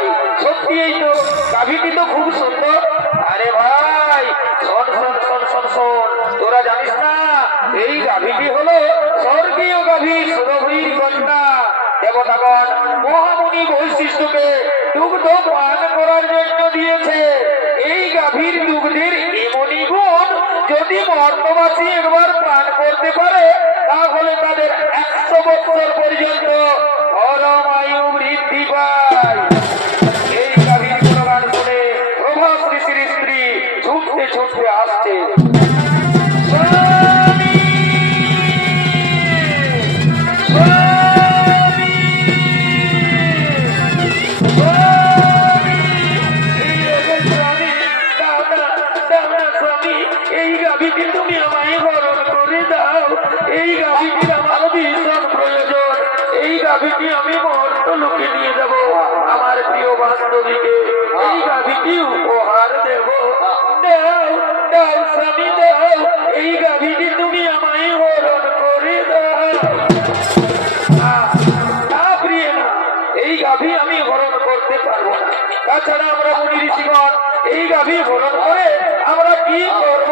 ভাই, সত্যি এই তো, গাভীটি তো খুব সুন্দর। আরে ভাই, শোন তোরা জানিস না, এই গাভীটি হলো স্বর্গীয় গাভী সুরভীর কন্যা। দেবতাগণ, মহামুনি বৈশিষ্ট্যকে দুগ্ধ পান করার জন্য দিয়েছে। এই গাভীর দুগ্ধের এমনই গুণ, যদি মর্তবাসী একবার পান করতে পারে, তাহলে তাদের একশো বছর পর্যন্ত দাবি গ্রহণ করে আমরা কি করব?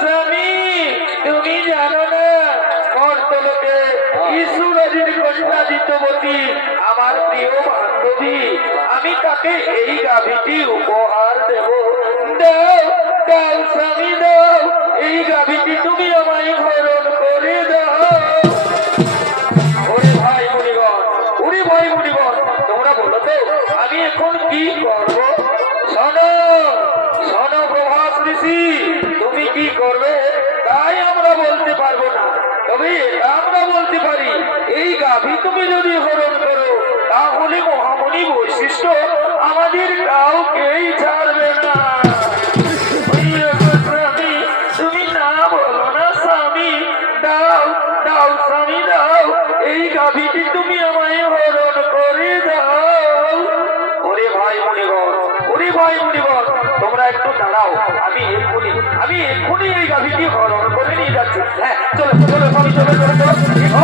স্বামী, তুমি জানো না করতলকে ইসু নজির কন্যা দিতবতী আমার প্রিয় বান্ধবী, আমি তাকে এই গাভীটি উপহার দেব। দাও দাও স্বামী, দাও, এই গাভীটি তুমি আমার করবে, তাই আমরা বলতে পারব না। তবে আমরা বলতে পারি, এই গাভী তুমি যদি হরণ করো, তাহলে মহামণি বৈশিষ্ট্য আমাদের কাউকেই ছাড়বে না। হিসেবে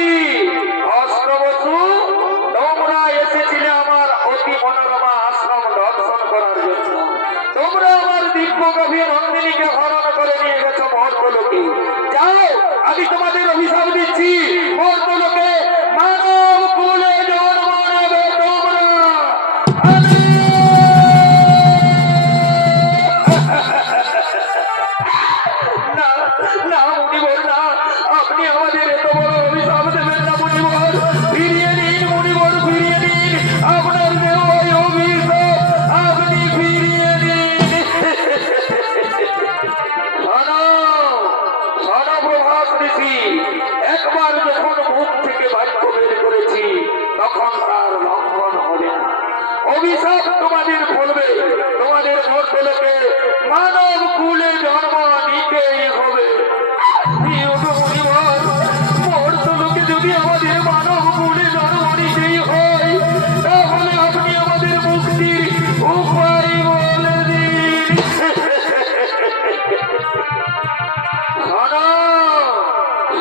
City.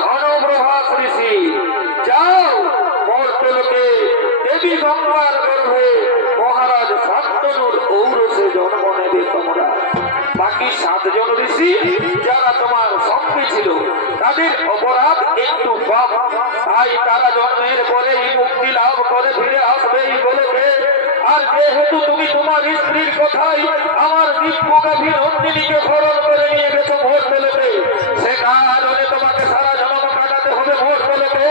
ঘনপ্রভা করেছি। যাও মর্তলোকে দেবী গঙ্গার মহারাজ শান্তনুর ঔরসে জন্ম নেবে তোমরা। বাকি সাতজন ঋষি যারা তোমার সঙ্গে ছিল, তাদের অপরাধ একটু কম। তাই তারা জন্মের পরে যেহেতু তুমি তোমার স্ত্রীর কথাই আমার গাভী নন্দিনীকে হরণ করে নিয়ে গেছো ভোট বেলেতে সে কারণে তোমাকে সারা জন্ম কাটাতে হবে ভোট বেলেতে